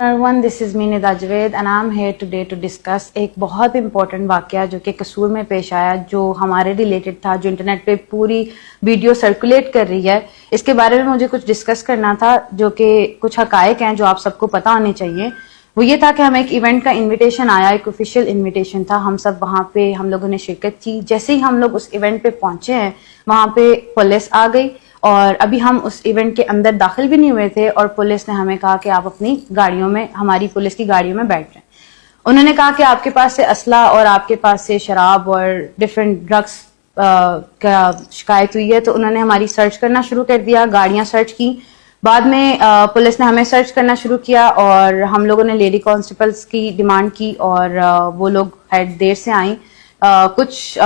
Everyone, this is me Nida Javed and I'm here today to discuss ایک بہت important واقعہ جو کہ قصور میں پیش آیا، جو ہمارے ریلیٹڈ تھا، جو انٹرنیٹ پہ پوری ویڈیو سرکولیٹ کر رہی ہے. اس کے بارے میں مجھے کچھ ڈسکس کرنا تھا، جو کہ کچھ حقائق ہیں جو آپ سب کو پتہ ہونے چاہیے. وہ یہ تھا کہ ہمیں ایک ایونٹ کا انویٹیشن آیا، ایک آفیشیل انویٹیشن تھا. ہم سب وہاں پہ ہم لوگوں نے شرکت کی. جیسے ہی ہم لوگ اس ایونٹ پہ پہنچے ہیں، وہاں پہ پولیس آ گئی اور ابھی ہم اس ایونٹ کے اندر داخل بھی نہیں ہوئے تھے اور پولیس نے ہمیں کہا کہ آپ اپنی گاڑیوں میں، ہماری پولیس کی گاڑیوں میں بیٹھ جائیں. انہوں نے کہا کہ آپ کے پاس سے اسلحہ اور آپ کے پاس سے شراب اور ڈفرینٹ ڈرگس کا شکایت ہوئی ہے. تو انہوں نے ہماری سرچ کرنا شروع کر دیا، گاڑیاں سرچ کی. بعد میں پولیس نے ہمیں سرچ کرنا شروع کیا اور ہم لوگوں نے لیڈی کانسٹیبلس کی ڈیمانڈ کی اور وہ لوگ خیر دیر سے آئیں. کچھ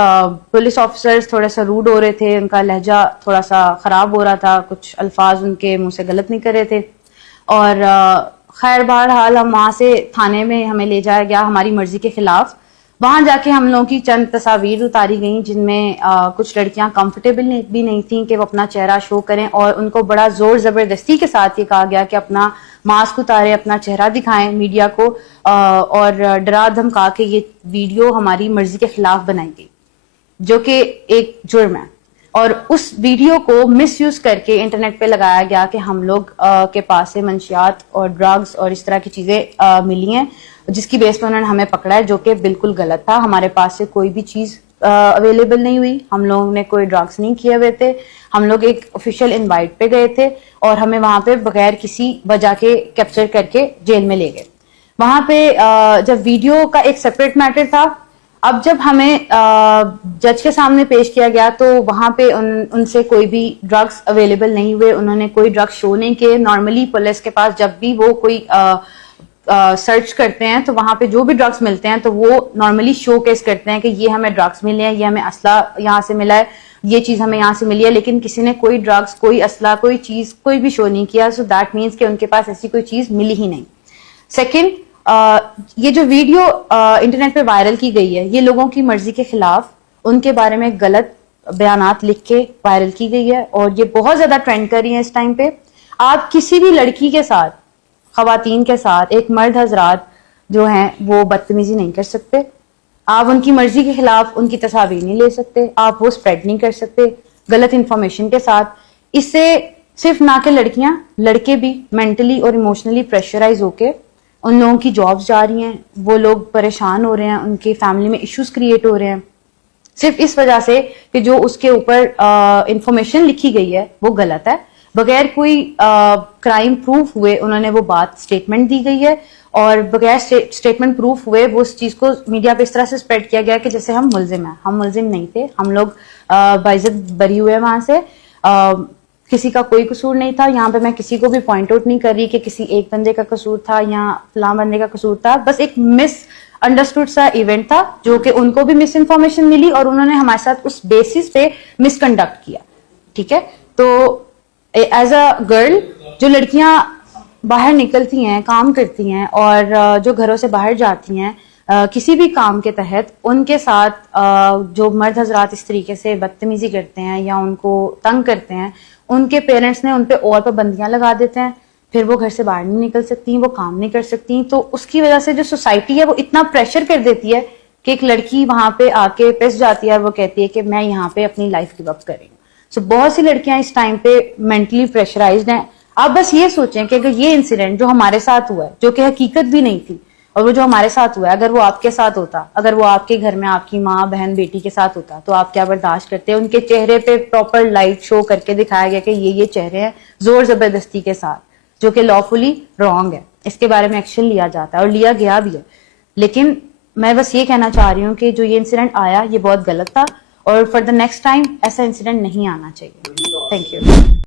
پولیس آفیسرز تھوڑا سا روڈ ہو رہے تھے، ان کا لہجہ تھوڑا سا خراب ہو رہا تھا، کچھ الفاظ ان کے منہ سے غلط نہیں کر رہے تھے. اور خیر بہرحال ہم وہاں سے تھانے میں ہمیں لے جایا گیا ہماری مرضی کے خلاف. وہاں جا کے ہم لوگوں کی چند تصاویر اتاری گئیں جن میں کچھ لڑکیاں کمفرٹیبل بھی نہیں تھیں کہ وہ اپنا چہرہ شو کریں، اور ان کو بڑا زور زبردستی کے ساتھ یہ کہا گیا کہ اپنا ماسک اتاریں، اپنا چہرہ دکھائیں میڈیا کو، اور ڈرا دھمکا کے یہ ویڈیو ہماری مرضی کے خلاف بنائی گئی، جو کہ ایک جرم ہے. اور اس ویڈیو کو مس یوز کر کے انٹرنیٹ پہ لگایا گیا کہ ہم لوگ کے پاس سے منشیات اور ڈرگز اور اس طرح کی چیزیں ملی ہیں، جس کی بیس پہ انہوں نے ہمیں پکڑا ہے، جو کہ بالکل غلط تھا. ہمارے پاس سے کوئی بھی چیز اویلیبل نہیں ہوئی، ہم لوگوں نے کوئی ڈرگس نہیں کیے ہوئے تھے. ہم لوگ ایک آفیشیل انوائٹ پہ گئے تھے اور ہمیں وہاں پہ بغیر کسی وجہ کے کیپچر کر کے جیل میں لے گئے. وہاں پہ جب ویڈیو کا ایک سیپریٹ میٹر تھا، اب جب ہمیں جج کے سامنے پیش کیا گیا تو وہاں پہ ان سے کوئی بھی ڈرگس اویلیبل نہیں ہوئے، انہوں نے کوئی ڈرگس شو نہیں کیے. نارملی پولیس کے پاس جب بھی وہ کوئی سرچ کرتے ہیں تو وہاں پہ جو بھی ڈرگس ملتے ہیں تو وہ نارملی شو کیس کرتے ہیں کہ یہ ہمیں ڈرگس ملے ہیں، یہ ہمیں اسلحہ یہاں سے ملا ہے، یہ چیز ہمیں یہاں سے ملی ہے. لیکن کسی نے کوئی ڈرگس، کوئی اسلحہ، کوئی چیز کوئی بھی شو نہیں کیا. سو دیٹ مینس کہ ان کے پاس ایسی کوئی چیز ملی ہی نہیں. سیکنڈ، یہ جو ویڈیو انٹرنیٹ پہ وائرل کی گئی ہے، یہ لوگوں کی مرضی کے خلاف ان کے بارے میں غلط بیانات لکھ کے وائرل کی گئی ہے اور یہ بہت زیادہ ٹرینڈ کر رہی ہے اس ٹائم پہ. آپ کسی بھی لڑکی کے ساتھ، خواتین کے ساتھ، ایک مرد حضرات جو ہیں وہ بدتمیزی نہیں کر سکتے. آپ ان کی مرضی کے خلاف ان کی تصاویر نہیں لے سکتے، آپ وہ سپریڈ نہیں کر سکتے غلط انفارمیشن کے ساتھ. اس سے صرف نہ کہ لڑکیاں، لڑکے بھی مینٹلی اور ایموشنلی پریشرائز ہو کے ان لوگوں کی جابس جا رہی ہیں، وہ لوگ پریشان ہو رہے ہیں، ان کی فیملی میں ایشوز کریٹ ہو رہے ہیں صرف اس وجہ سے کہ جو اس کے اوپر انفارمیشن لکھی گئی ہے وہ غلط ہے. بغیر کوئی کرائم پروف ہوئے انہوں نے وہ بات اسٹیٹمنٹ دی گئی ہے، اور بغیر اسٹیٹمنٹ پروف ہوئے وہ اس چیز کو میڈیا پہ اس طرح سے اسپریڈ کیا گیا کہ جیسے ہم ملزم ہیں. ہم ملزم نہیں تھے، ہم لوگ باعزت بری ہوئے وہاں سے. کسی کا کوئی قصور نہیں تھا. یہاں پہ میں کسی کو بھی پوائنٹ آؤٹ نہیں کر رہی کہ کسی ایک بندے کا قصور تھا یا فلاں بندے کا قصور تھا. بس ایک مس انڈرسٹوڈ سا ایونٹ تھا جو کہ ان کو بھی مس انفارمیشن ملی اور انہوں نے ہمارے ساتھ اس بیسس پہ مس کنڈکٹ کیا. ٹھیک ہے، تو ایز اے گرل، جو لڑکیاں باہر نکلتی ہیں، کام کرتی ہیں اور جو گھروں سے باہر جاتی ہیں کسی بھی کام کے تحت، ان کے ساتھ جو مرد حضرات اس طریقے سے بدتمیزی کرتے ہیں یا ان کو تنگ کرتے ہیں، ان کے پیرنٹس نے ان پہ اور پابندیاں لگا دیتے ہیں. پھر وہ گھر سے باہر نہیں نکل سکتی، وہ کام نہیں کر سکتی. تو اس کی وجہ سے جو سوسائٹی ہے وہ اتنا پریشر کر دیتی ہے کہ ایک لڑکی وہاں پہ آ کے پس جاتی ہے اور وہ کہتی ہے کہ میں یہاں پہ اپنی لائف گیو اپ کر رہی ہوں. سو بہت سی لڑکیاں اس ٹائم پہ مینٹلی پریشرائزڈ ہیں. آپ بس یہ سوچیں کہ اگر یہ انسیڈنٹ جو ہمارے ساتھ ہوا ہے، جو کہ حقیقت بھی نہیں تھی، اور وہ جو ہمارے ساتھ ہوا ہے، اگر وہ آپ کے ساتھ ہوتا، اگر وہ آپ کے گھر میں آپ کی ماں، بہن، بیٹی کے ساتھ ہوتا، تو آپ کیا برداشت کرتے؟ ان کے چہرے پہ پراپر لائٹ شو کر کے دکھایا گیا کہ یہ چہرے ہیں، زور زبردستی کے ساتھ، جو کہ لافلی رانگ ہے. اس کے بارے میں ایکشن لیا جاتا ہے اور لیا گیا بھی ہے. لیکن میں بس یہ کہنا چاہ رہی ہوں کہ جو یہ انسیڈنٹ آیا یہ بہت غلط تھا اور فار دا نیکسٹ ٹائم ایسا انسیڈنٹ نہیں آنا چاہیے. Thank you.